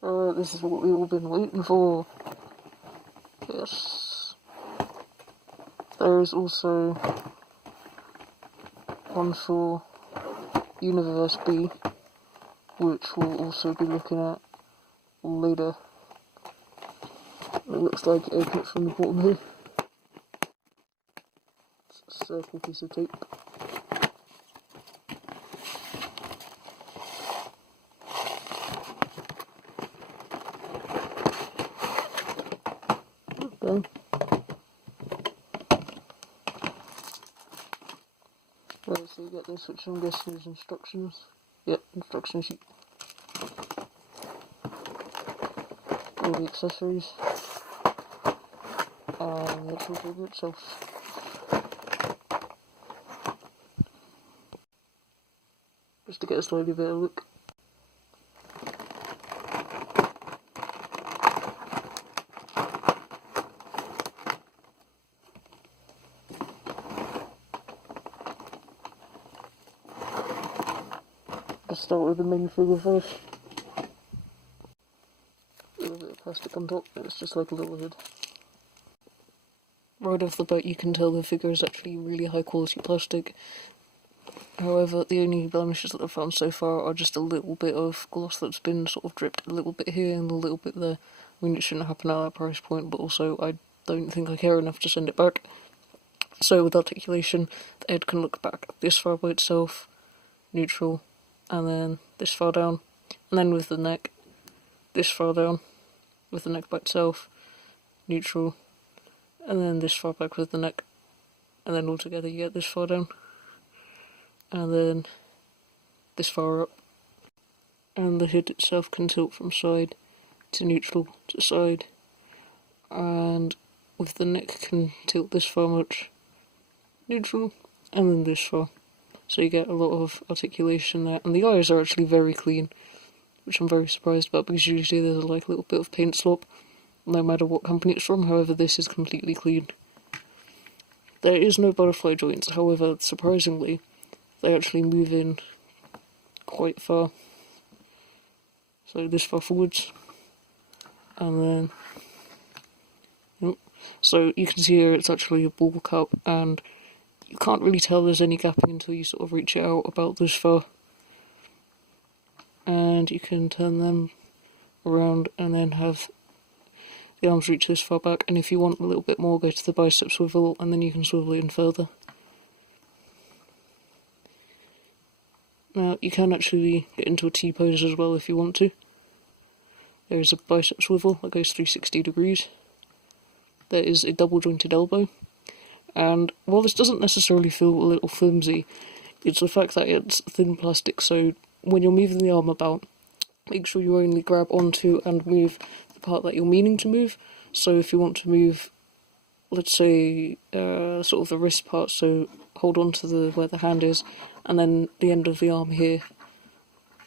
This is what we've all been waiting for. Yes. There is also one for Universe B, which we'll also be looking at later. It looks like you open it from the bottom here. It's a circle piece of tape. Okay. Right, so you get this, which I'm guessing is instructions. Yep, instruction sheet. All the accessories. And the actual figure itself. Just to get a slightly better look. Let's start with the main figure first. A little bit of plastic on top, it's just like a little hood. Right off the bat you can tell the figure is actually really high quality plastic. However, the only blemishes that I've found so far are just a little bit of gloss that's been sort of dripped a little bit here and a little bit there. I mean, it shouldn't happen at that price point, but also I don't think I care enough to send it back. So with Articulation, the head can look back this far by itself, neutral, and then this far down, and then with the neck, this far down, with the neck by itself, neutral, and then this far back with the neck, and then altogether you get this far down, and then this far up, and the hood itself can tilt from side to neutral to side, and with the neck can tilt this far much, neutral, and then this far. So you get a lot of articulation there, and the eyes are actually very clean, which I'm very surprised about because usually there's like a little bit of paint slop, no matter what company it's from. However, this is completely clean. There is no butterfly joints, however, surprisingly, they actually move in quite far. So this far forwards, and then, so you can see here it's actually a ball cup, and you can't really tell there's any gapping until you sort of reach it out about this far. And you can turn them around and then have the arms reach this far back, and if you want a little bit more, go to the bicep swivel, and then you can swivel it in further. Now, you can actually get into a T-pose as well if you want to. There is a bicep swivel that goes 360 degrees. There is a double jointed elbow. And while this doesn't necessarily feel a little flimsy, it's the fact that it's thin plastic, so when you're moving the arm about, make sure you only grab onto and move the part that you're meaning to move. So if you want to move, let's say, sort of the wrist part, so hold on to where the hand is, and then the end of the arm here,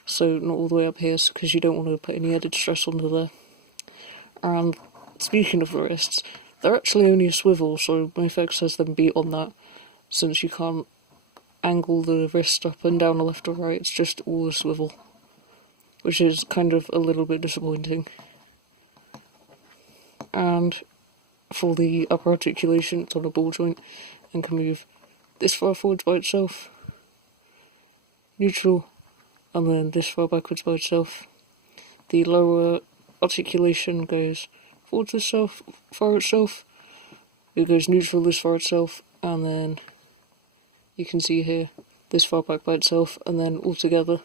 so not all the way up here, because you don't want to put any added stress onto there. And speaking of the wrists, they're actually only a swivel, so Mafex has them be on that, since you can't angle the wrist up and down or left or right, it's just all a swivel, which is kind of a little bit disappointing. And for the upper articulation, it's on a ball joint and can move this far forwards by itself, neutral, and then this far backwards by itself. The lower articulation goes forwards this far itself, it goes neutral this far itself, and then you can see here this far back by itself, and then all together.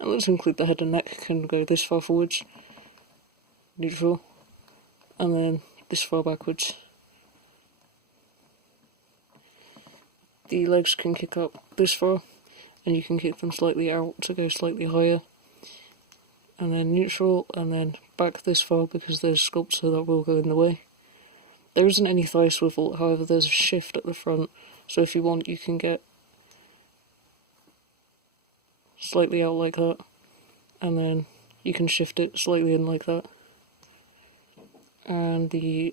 And let's include the head and neck, can go this far forwards, neutral, and then this far backwards. The legs can kick up this far, and you can kick them slightly out to go slightly higher, and then neutral, and then back this far because there's sculpt, so that will go in the way. There isn't any thigh swivel, however there's a shift at the front, so if you want you can get slightly out like that, and then you can shift it slightly in like that. And the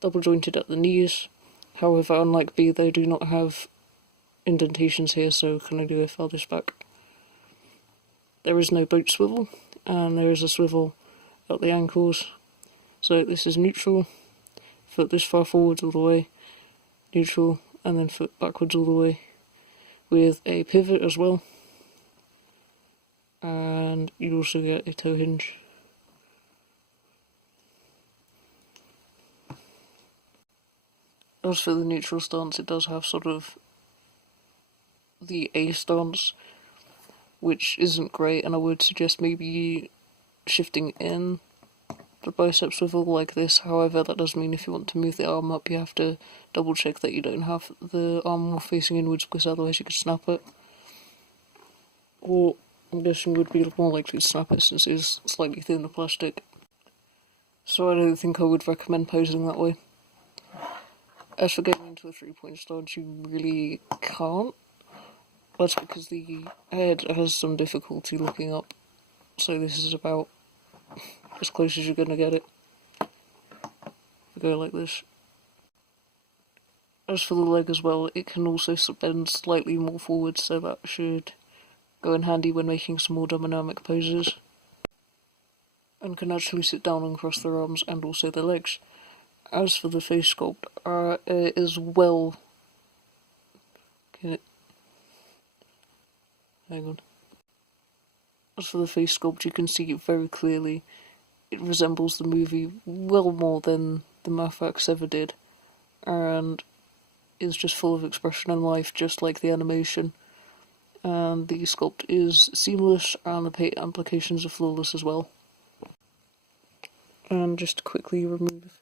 double jointed at the knees, however unlike B they do not have indentations here, so can I do a farthest back. There is no boat swivel, and there is a swivel at the ankles. So this is neutral, foot this far forwards all the way, neutral, and then foot backwards all the way, with a pivot as well. And you also get a toe hinge. As for the neutral stance, it does have sort of the A stance, which isn't great, and I would suggest maybe shifting in the bicep swivel like this. However, that does mean if you want to move the arm up, you have to double check that you don't have the arm more facing inwards, because otherwise you could snap it. Or I'm guessing would be more likely to snap it since it's slightly thinner plastic. So I don't think I would recommend posing that way. As for getting into a 3-point stance, you really can't. That's because the head has some difficulty looking up. So this is about as close as you're going to get it. We go like this. As for the leg as well, it can also bend slightly more forward, so that should go in handy when making some more dynamic poses. And can actually sit down and cross their arms and also their legs. As for the face sculpt, as well... Hang on. As for the face sculpt, you can see it very clearly. It resembles the movie well more than the Mafex ever did, and is just full of expression and life, just like the animation. And the sculpt is seamless, and the paint applications are flawless as well. And just to quickly remove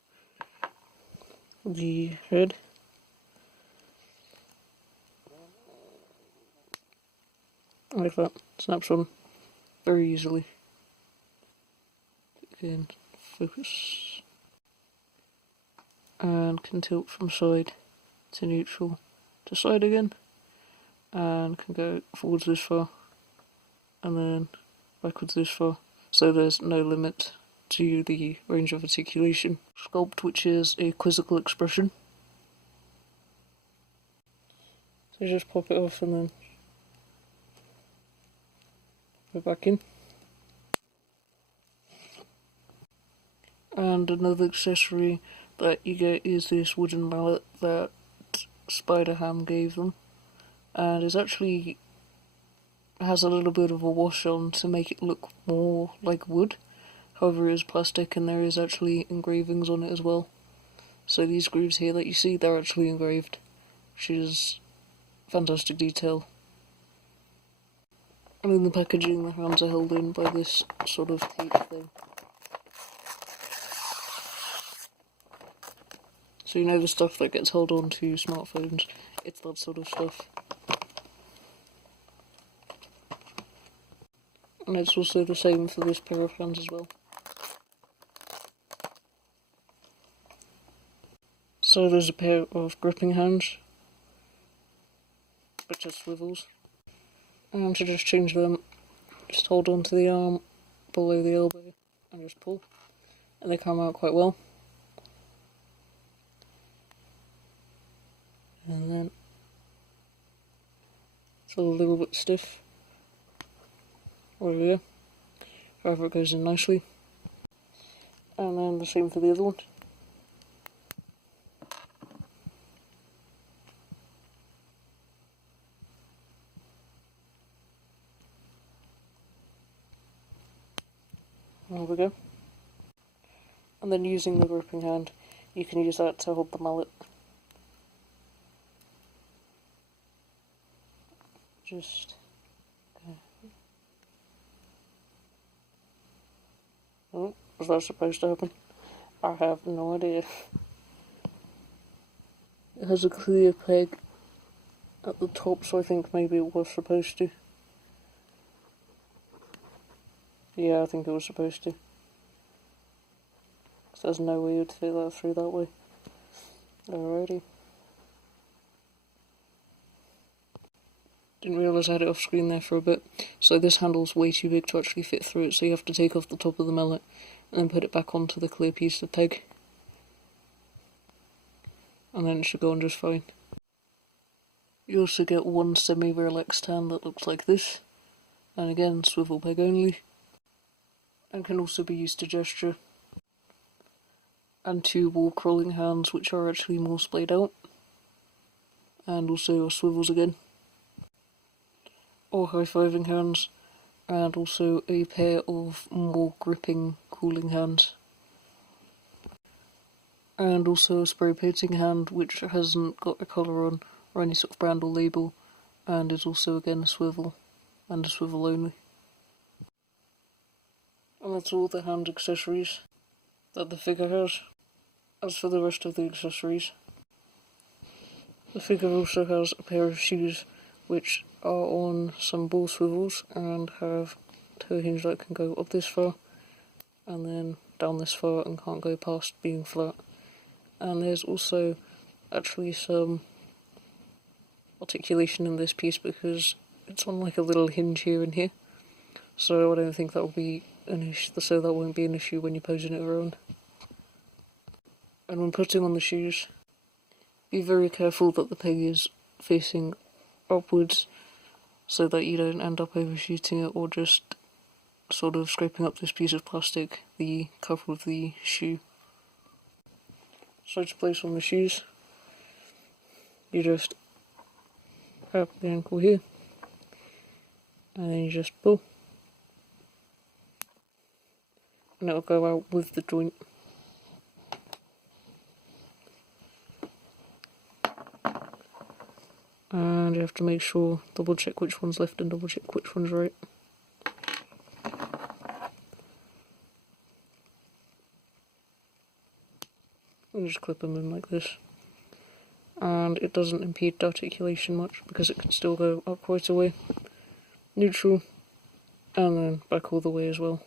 the head. Like that. Snaps on very easily. Again, focus. And can tilt from side to neutral to side again. And can go forwards this far. And then backwards this far. So there's no limit to the range of articulation. Sculpt, which is a quizzical expression. So you just pop it off and then put it back in. And another accessory that you get is this wooden mallet that Spider-Ham gave them. And it actually has a little bit of a wash on to make it look more like wood. However, it is plastic and there is actually engravings on it as well. So these grooves here that you see, they're actually engraved, which is fantastic detail. And in the packaging, the hands are held in by this sort of tape thing. So you know the stuff that gets held on to smartphones, it's that sort of stuff. And it's also the same for this pair of hands as well. So there's a pair of gripping hands, which are swivels. And to just change them, just hold on to the arm below the elbow and just pull. And they come out quite well. And then it's a little bit stiff. There we go. However, it goes in nicely. And then the same for the other one. There we go. And then using the gripping hand, you can use that to hold the mallet. Just... Oh, was that supposed to happen? I have no idea. It has a clear peg at the top, so I think maybe it was supposed to. Yeah, I think it was supposed to. 'Cause there's no way you'd fit that through that way. Alrighty. Didn't realise I had it off screen there for a bit. So this handle's way too big to actually fit through it, so you have to take off the top of the mallet and then put it back onto the clear piece of peg. And then it should go on just fine. You also get one semi-relaxed hand that looks like this. And again, swivel peg only. and can also be used to gesture. And 2 wall crawling hands, which are actually more splayed out. And also swivels again. Or high-fiving hands. And also a pair of more gripping cooling hands. And also a spray painting hand, which hasn't got a colour on or any sort of brand or label, and is also again a swivel, and a swivel only. And that's all the hand accessories that the figure has. As for the rest of the accessories, the figure also has a pair of shoes which are on some ball swivels and have toe hinge that can go up this far and then down this far and can't go past being flat. And there's also actually some articulation in this piece because it's on like a little hinge here and here, so I don't think that will be an issue, so that won't be an issue when you're posing it around. And when putting on the shoes, be very careful that the peg is facing upwards so that you don't end up overshooting it or just sort of scraping up this piece of plastic, the cover of the shoe. So to place on the shoes, you just wrap the ankle here, and then you just pull, and it'll go out with the joint. And you have to make sure, double check which one's left and double check which one's right. And just clip them in like this. And it doesn't impede articulation much because it can still go up quite a way. Neutral, and then back all the way as well.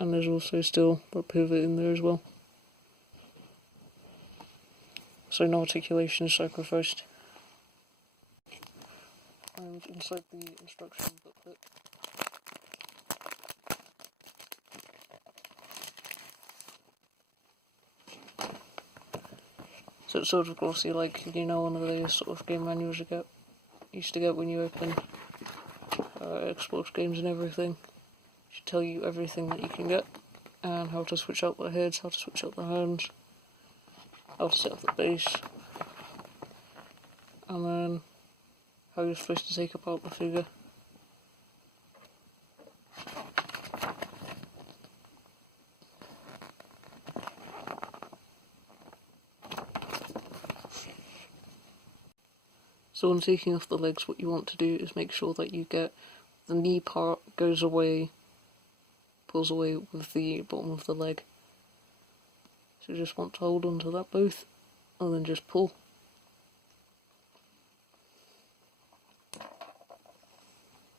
And there's also still a pivot in there as well. So no articulation is sacrificed. And inside the instruction booklet, so it's sort of glossy, like, you know, one of those sort of game manuals you used to get when you open Xbox games and everything. It should tell you everything that you can get, and how to switch out the heads, how to switch out the hands, how to set up the base, and then how you're supposed to take apart the figure. So when taking off the legs, what you want to do is make sure that you get the knee part goes away, pulls away with the bottom of the leg. So you just want to hold on to that both, and then just pull.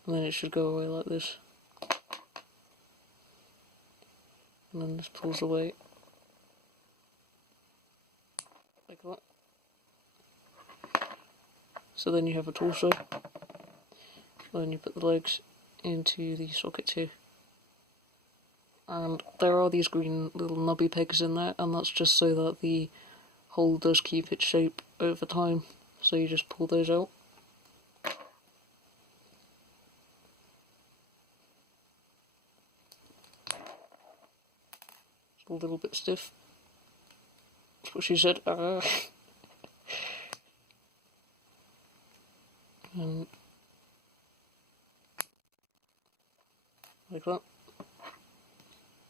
And then it should go away like this. And then this pulls away like that. So then you have a torso. Then you put the legs into the sockets here. And there are these green little knobby pegs in there, and that's just so that the hole does keep its shape over time. So you just pull those out. It's a little bit stiff. That's what she said. And like that.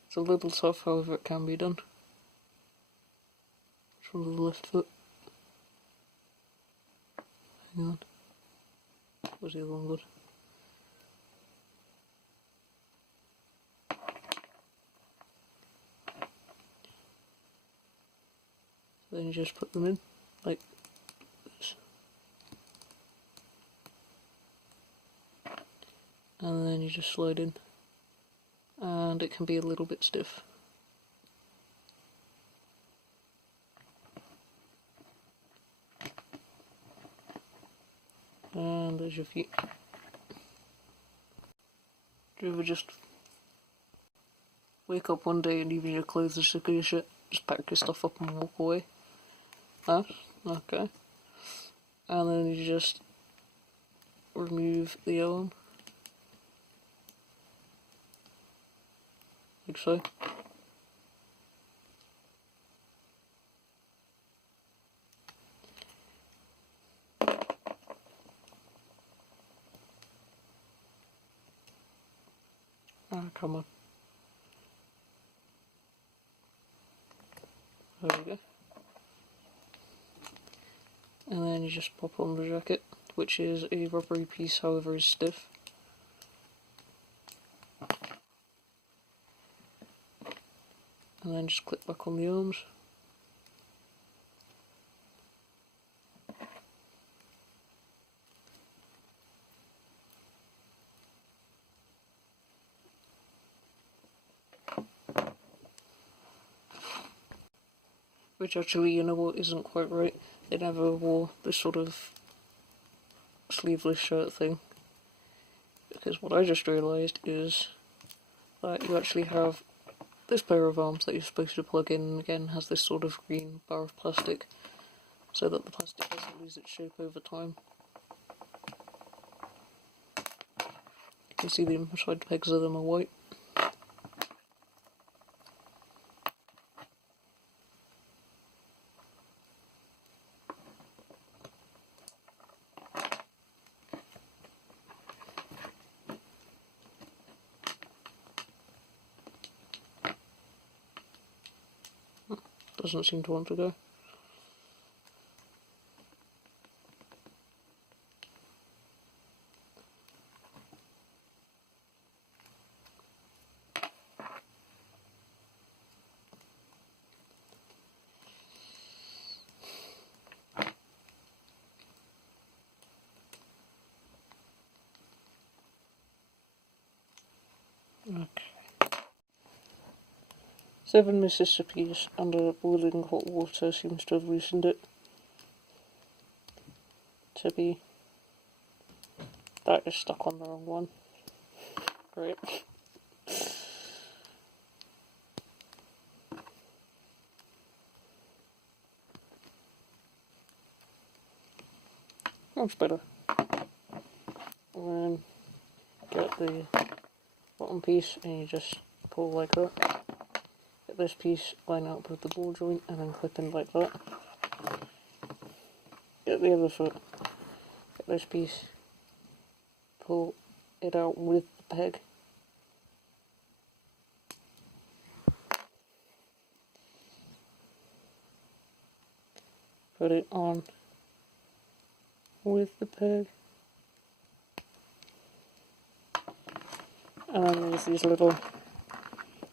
It's a little tough, however it can be done. From the left foot. Hang on. Where's the other one good? Then you just put them in, like this. And then you just slide in. And it can be a little bit stiff. And there's your feet. Do you ever just wake up one day and even your clothes are sick of your shit? Just pack your stuff up and walk away? Huh? Okay. And then you just remove the arm. like so. Ah, come on. There we go. And then you just pop on the jacket, which is a rubbery piece, however is stiff. And then just clip back on the arms. Which actually, you know what, isn't quite right. They never wore this sort of sleeveless shirt thing. Because what I just realised is that you actually have this pair of arms that you're supposed to plug in, and again has this sort of green bar of plastic, so that the plastic doesn't lose its shape over time. You can see the inside pegs of them are white. Doesn't seem to want to go. Okay. 7 Mississippi's under boiling hot water seems to have loosened it. To be. That is stuck on the wrong one. Great. Much better. And then get the bottom piece and you just pull like that. Get this piece, line up with the ball joint and then clip in like that. Get the other foot, get this piece, pull it out with the peg. Put it on with the peg. And then there's these little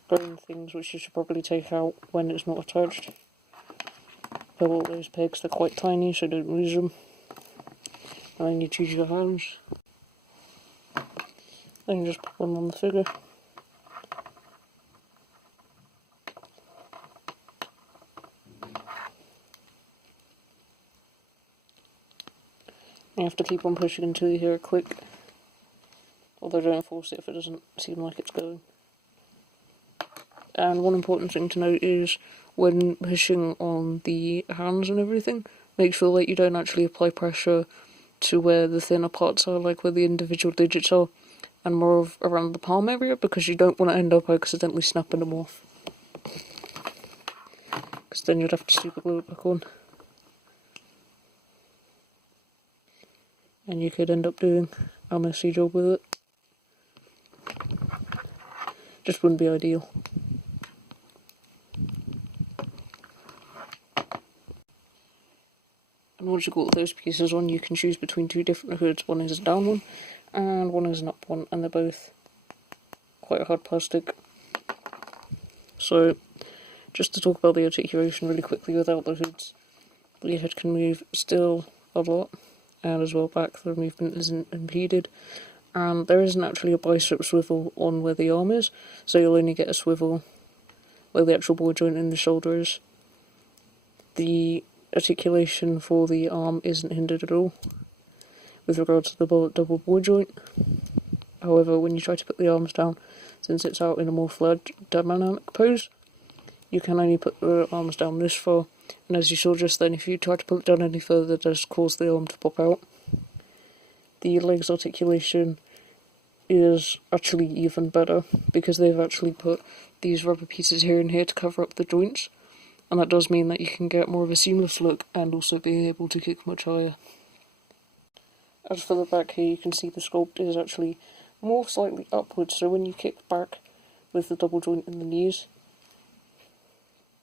bone things which you should probably take out when it's not attached. Pull all those pegs, they're quite tiny so don't lose them. And then you choose your hands. Then you just put one on the figure. You have to keep on pushing until you hear a click. Although don't force it if it doesn't seem like it's going. And one important thing to note is when pushing on the hands and everything, make sure that you don't actually apply pressure to where the thinner parts are, like where the individual digits are, and more of around the palm area, because you don't want to end up accidentally snapping them off. Because then you'd have to super glue it back on. And you could end up doing a messy job with it. Just wouldn't be ideal. And once you've got those pieces on, you can choose between 2 different hoods. One is a down one, and one is an up one, and they're both quite hard plastic. So, just to talk about the articulation really quickly without the hoods, the head can move still a lot, and as well back, the movement isn't impeded. And there isn't actually a bicep swivel on where the arm is, so you'll only get a swivel where the actual ball joint in the shoulder is. The articulation for the arm isn't hindered at all with regards to the double ball joint. However, when you try to put the arms down, since it's out in a more flat dynamic pose, you can only put the arms down this far, and as you saw just then, if you try to pull it down any further, it does cause the arm to pop out. The legs articulation is actually even better, because they've actually put these rubber pieces here and here to cover up the joints, and that does mean that you can get more of a seamless look and also being able to kick much higher. As for the back here, you can see the sculpt is actually more slightly upwards, so when you kick back with the double joint in the knees,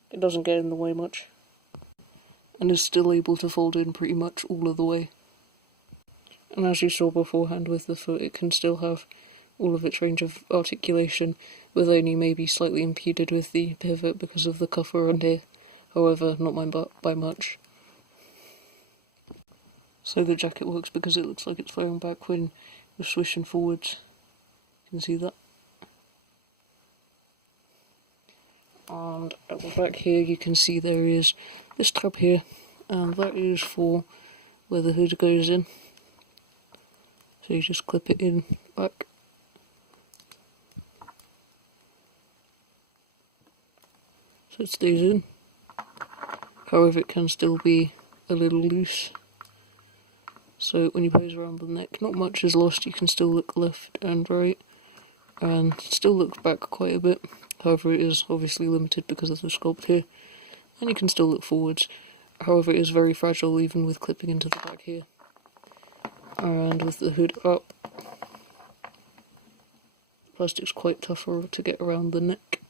it doesn't get in the way much, and is still able to fold in pretty much all of the way. And as you saw beforehand with the foot, it can still have all of its range of articulation, with only maybe slightly impeded with the pivot because of the cuff around here, however not by much. So the jacket works because it looks like it's flaring back when you're swishing forwards. You can see that. And at the back here you can see there is this tab here, and that is for where the hood goes in. So you just clip it in back. So it stays in. However, it can still be a little loose. So when you pose around the neck, not much is lost. You can still look left and right, and still look back quite a bit. However, it is obviously limited because of the sculpt here, and you can still look forwards. However, it is very fragile even with clipping into the back here. And with the hood up, plastic's quite tougher to get around the neck.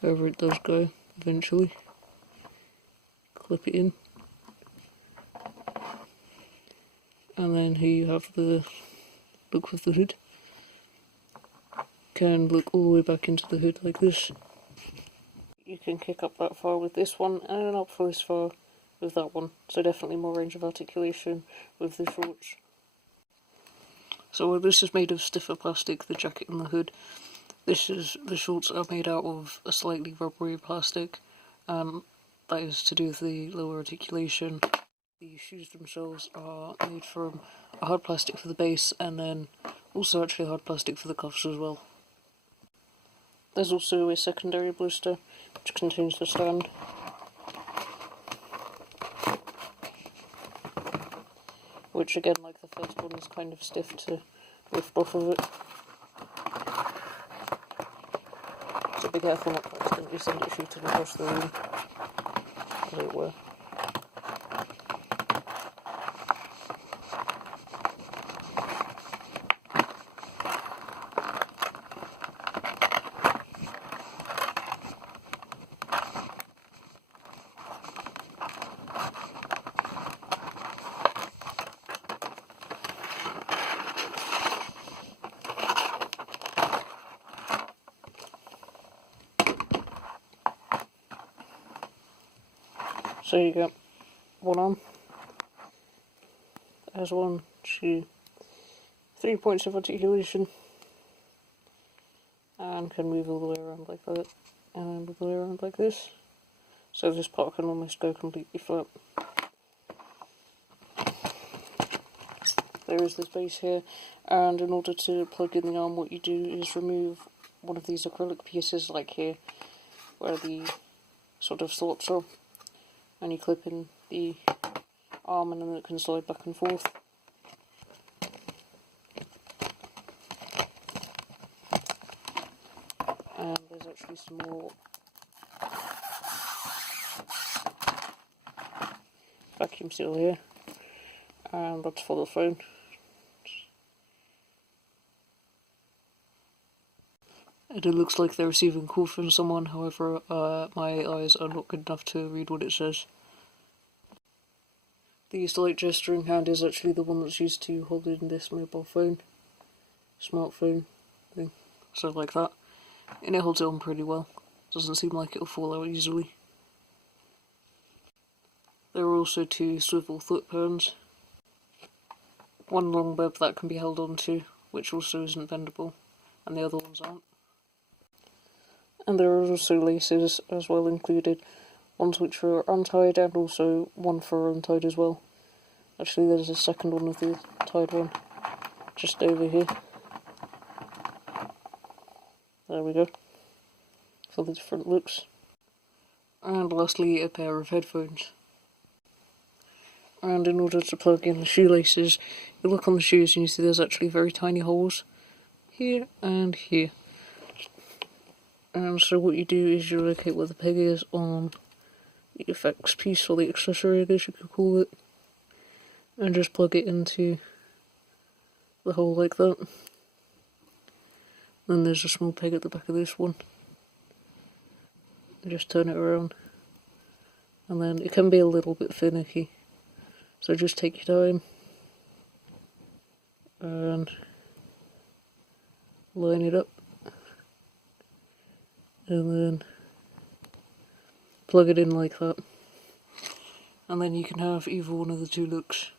However, it does go eventually. Clip it in. And then here you have the look with the hood. Can look all the way back into the hood like this. You can kick up that far with this one, and up for this far with that one. So definitely more range of articulation with the shorts. So this is made of stiffer plastic, the jacket and the hood. The shorts are made out of a slightly rubbery plastic. That is to do with the lower articulation. The shoes themselves are made from a hard plastic for the base, and then also actually hard plastic for the cuffs as well. There's also a secondary blister, which contains the stand. Which again, like the first one, is kind of stiff to lift off of it. So be careful not to accidentally send it shooting across the room, as it were. So you get one arm, there's 1, 2, 3 points of articulation, and can move all the way around like that, and all the way around like this, so this part can almost go completely flat. There is this base here, and in order to plug in the arm, what you do is remove one of these acrylic pieces, like here, where the sort of slots are, and you clip in the arm, and then it can slide back and forth. And there's actually some more vacuum seal here, and that's for the phone. And it looks like they're receiving a call from someone, however my eyes are not good enough to read what it says. The slight gesturing hand is actually the one that's used to hold in this mobile phone, smartphone thing, so like that. And it holds it on pretty well. Doesn't seem like it'll fall out easily. There are also 2 swivel foot pans. One long web that can be held onto, which also isn't bendable, and the other ones aren't. And there are also laces as well included, ones which are untied and also one for untied as well. Actually there's a second one of the tied one just over here. There we go, for the different looks. And lastly, a pair of headphones. And in order to plug in the shoelaces, you look on the shoes and you see there's actually very tiny holes. here and here. And so what you do is you locate where the peg is on the effects piece, or the accessory I guess you could call it, and just plug it into the hole like that. Then there's a small peg at the back of this one. And just turn it around. And then it can be a little bit finicky, so just take your time and line it up, and then plug it in like that, and then you can have either one of the two looks,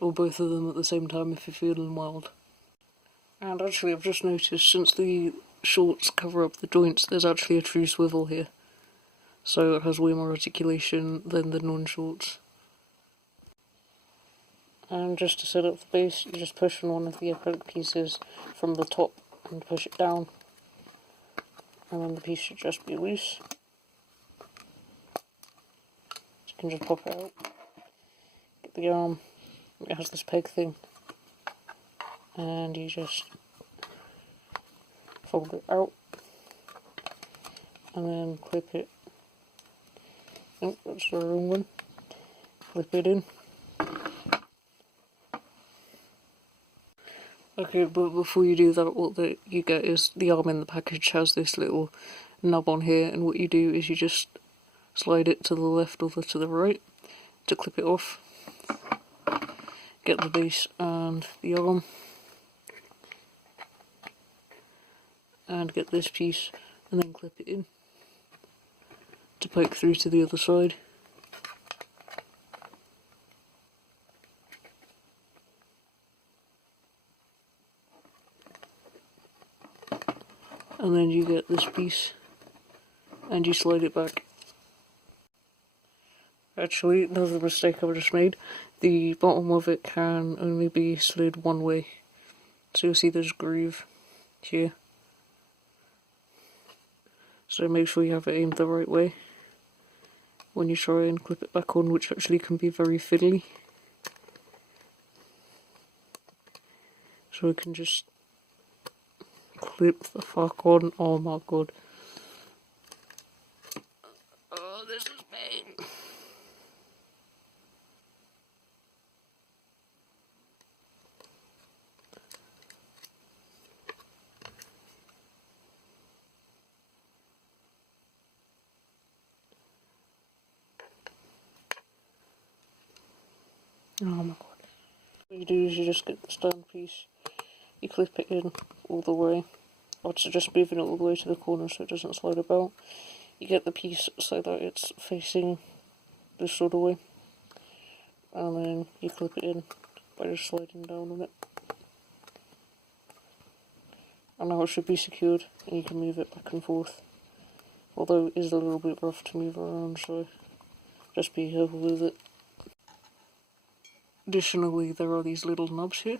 or both of them at the same time if you're feeling wild. And actually I've just noticed, since the shorts cover up the joints, there's actually a true swivel here, so it has way more articulation than the non-shorts. And just to set up the base, you just push on one of the acrylic pieces from the top and push it down, and then the piece should just be loose. So you can just pop it out, get the arm, it has this peg thing, and you just fold it out, and then clip it. Oh, that's the wrong one. Clip it in. Okay, but before you do that, what you get is the arm in the package has this little nub on here, and what you do is you just slide it to the left or to the right to clip it off. Get the base and the arm, and get this piece, and then clip it in to poke through to the other side. And then you get this piece and you slide it back. Actually, another mistake I've just made, the bottom of it can only be slid one way. So you'll see there's a groove here. So make sure you have it aimed the right way when you try and clip it back on, which actually can be very fiddly. So we can just clip the fuck on. Oh my god. Oh, this is pain. Oh my god. What you do is you just get the stand piece, you clip it in all the way. I'd suggest moving it all the way to the corner so it doesn't slide about. You get the piece so that it's facing this sort of way, and then you clip it in by just sliding down on it. And now it should be secured, and you can move it back and forth. Although it is a little bit rough to move around, so just be careful with it. Additionally, there are these little knobs here.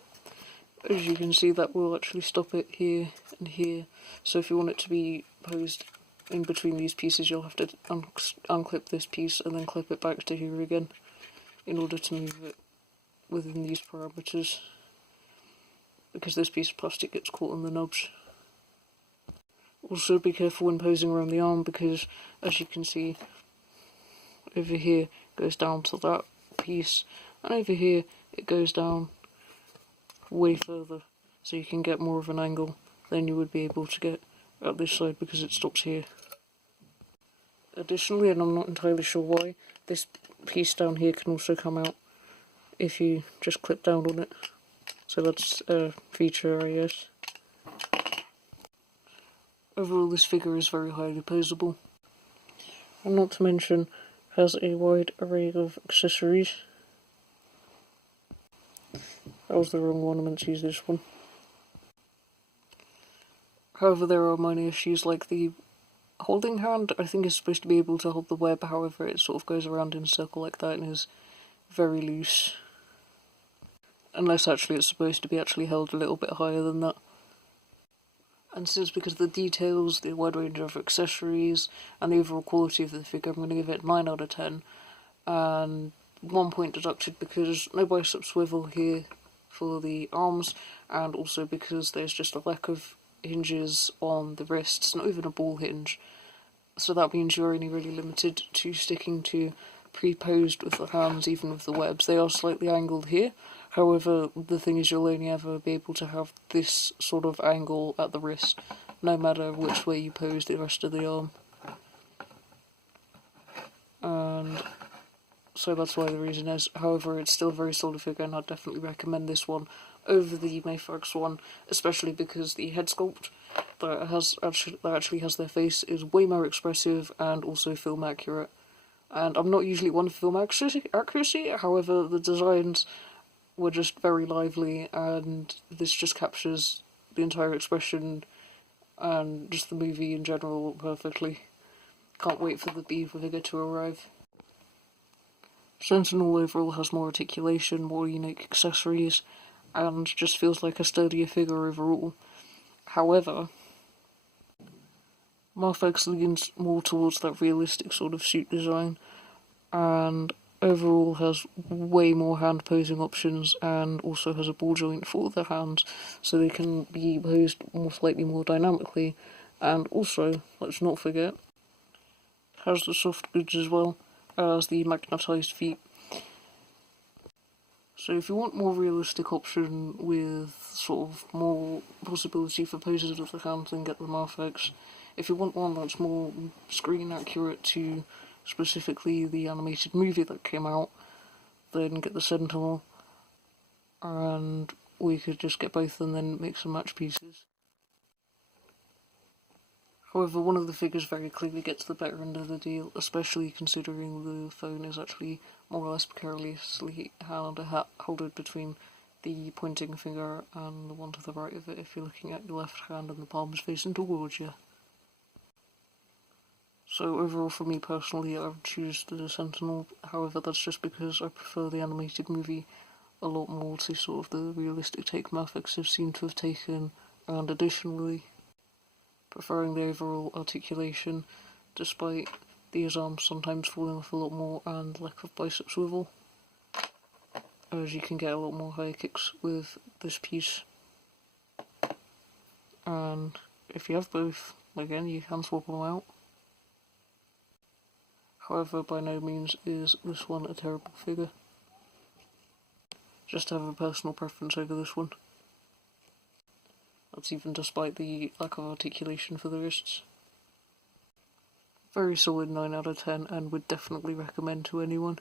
As you can see, that will actually stop it here and here. So if you want it to be posed in between these pieces, you'll have to unclip this piece and then clip it back to here again in order to move it within these parameters, because this piece of plastic gets caught in the knobs. Also be careful when posing around the arm, because as you can see over here it goes down to that piece, and over here it goes down way further, so you can get more of an angle than you would be able to get at this side because it stops here. Additionally, and I'm not entirely sure why, this piece down here can also come out if you just clip down on it. So that's a feature, I guess. Overall, this figure is very highly poseable, and not to mention has a wide array of accessories. That was the wrong one, I meant to use this one. However, there are minor issues like the holding hand. I think it's supposed to be able to hold the web, however it sort of goes around in a circle like that and is very loose. Unless actually it's supposed to be actually held a little bit higher than that. And since because of the details, the wide range of accessories, and the overall quality of the figure, I'm going to give it 9 out of 10. And 1 point deducted because no bicep swivel here for the arms, and also because there's just a lack of hinges on the wrists, not even a ball hinge. So that means you're only really limited to sticking to pre-posed with the hands, even with the webs. They are slightly angled here. However, the thing is you'll only ever be able to have this sort of angle at the wrist, no matter which way you pose the rest of the arm. And so that's why the reason is. However, it's still a very solid figure, and I'd definitely recommend this one over the Mafex one, especially because the head sculpt that actually has their face is way more expressive and also film accurate. And I'm not usually one for film accuracy, however, the designs were just very lively, and this just captures the entire expression and just the movie in general perfectly. Can't wait for the beaver figure to arrive. Sentinel overall has more articulation, more unique accessories, and just feels like a sturdier figure overall. However, Mafex leans more towards that realistic sort of suit design, and overall has way more hand posing options, and also has a ball joint for the hands, so they can be posed slightly more dynamically. And also, let's not forget, has the soft goods as well as the magnetised feet. So if you want more realistic option with sort of more possibility for poses with the hands, then get the Mafex. If you want one that's more screen accurate to specifically the animated movie that came out, then get the Sentinel, and we could just get both and then mix and match pieces. However, one of the figures very clearly gets the better end of the deal, especially considering the phone is actually more or less precariously held between the pointing finger and the one to the right of it if you're looking at your left hand and the palm is facing towards you. So overall for me personally I would choose the Sentinel, however that's just because I prefer the animated movie a lot more to sort of the realistic take Mafex have seemed to have taken, and additionally preferring the overall articulation, despite these arms sometimes falling off a lot more and lack of bicep swivel, as you can get a lot more high kicks with this piece. And if you have both, again you can swap them out. However, by no means is this one a terrible figure. Just have a personal preference over this one. That's even despite the lack of articulation for the wrists. Very solid 9 out of 10, and would definitely recommend to anyone.